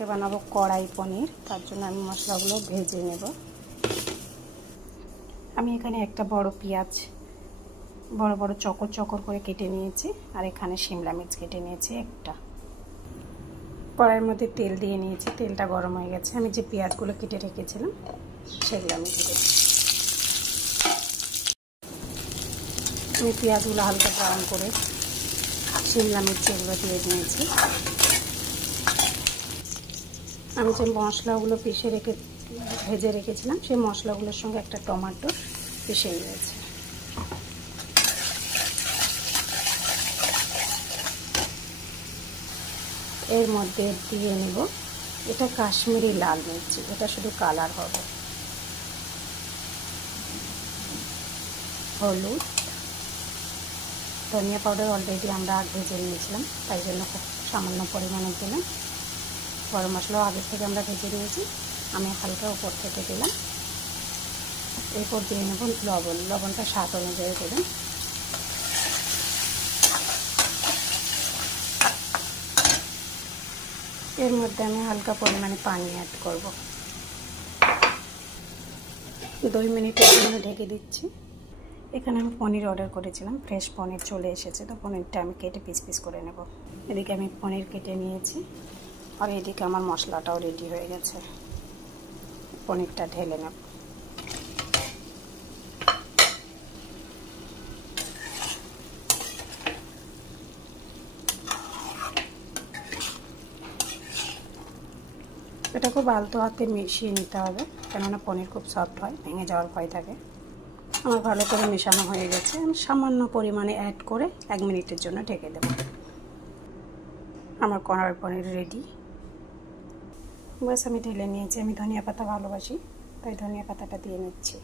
আজকে বানাবো কড়াই পনির। তার জন্য আমি মশলাগুলো ভেজে নেব। আমি এখানে একটা বড় পেঁয়াজ বড় বড় চকর চকর করে কেটে নিয়েছি, আর এখানে শিমলা মির্চ কেটে নিয়েছি একটা। কড়াইয়ের মধ্যে তেল দিয়ে নিয়েছি, তেলটা গরম হয়ে গেছে। আমি যে পেঁয়াজগুলো কেটে রেখেছিলাম সেগুলো আমি দিয়ে দেব। আমি পেঁয়াজগুলো হালকা ব্রাউন করে শিমলা মির্চ এগুলো দিয়ে দিয়েছি। আমি যে মশলাগুলো ভেজে রেখেছিলাম সেই মশলাগুলোর সঙ্গে একটা টমেটো পিষে নিয়েছি। এর মধ্যে দিয়ে নেব এটা কাশ্মীরি লাল মির্চি, এটা শুধু কালার হবে। হলুদ, ধনিয়া পাউডার অলরেডি আমরা আগে ভেজে নিয়েছিলাম, তাই জন্য খুব সামান্য পরিমাণে দিলাম। গরম মশলাও আগে থেকে আমরা ভেজে নিয়েছি, আমি হালকা উপর থেকে দিলাম। এরপর দিয়ে নেব লবণ, লবণটা স্বাদ অনুযায়ী দেবেন। এর মধ্যে আমি হালকা পরিমাণে পানি অ্যাড করব। 2 মিনিটের জন্য ঢেকে দিচ্ছি। এখানে আমি পনির অর্ডার করেছিলাম, ফ্রেশ পনির চলে এসেছে, তো পনিরটা আমি কেটে পিস পিস করে নেব। এদিকে আমি পনির কেটে নিয়েছি, আর এদিকে আমার মশলাটাও রেডি হয়ে গেছে। পনিরটা ঢেলে নেব। এটা খুব আলতো হাতে মিশিয়ে নিতে হবে, কেননা পনির খুব সফট হয়, ভেঙে যাওয়ার ভয় থাকে। আমার ভালো করে মেশানো হয়ে গেছে। আমি সামান্য পরিমাণে অ্যাড করে 1 মিনিটের জন্য ঢেকে দেব। আমার কড়াই পনির রেডি। বাস আমি ঢেলে নিয়েছি। আমি ধনিয়া পাতা ভালোবাসি, তাই ধনিয়া পাতাটা দিয়ে নিচ্ছি।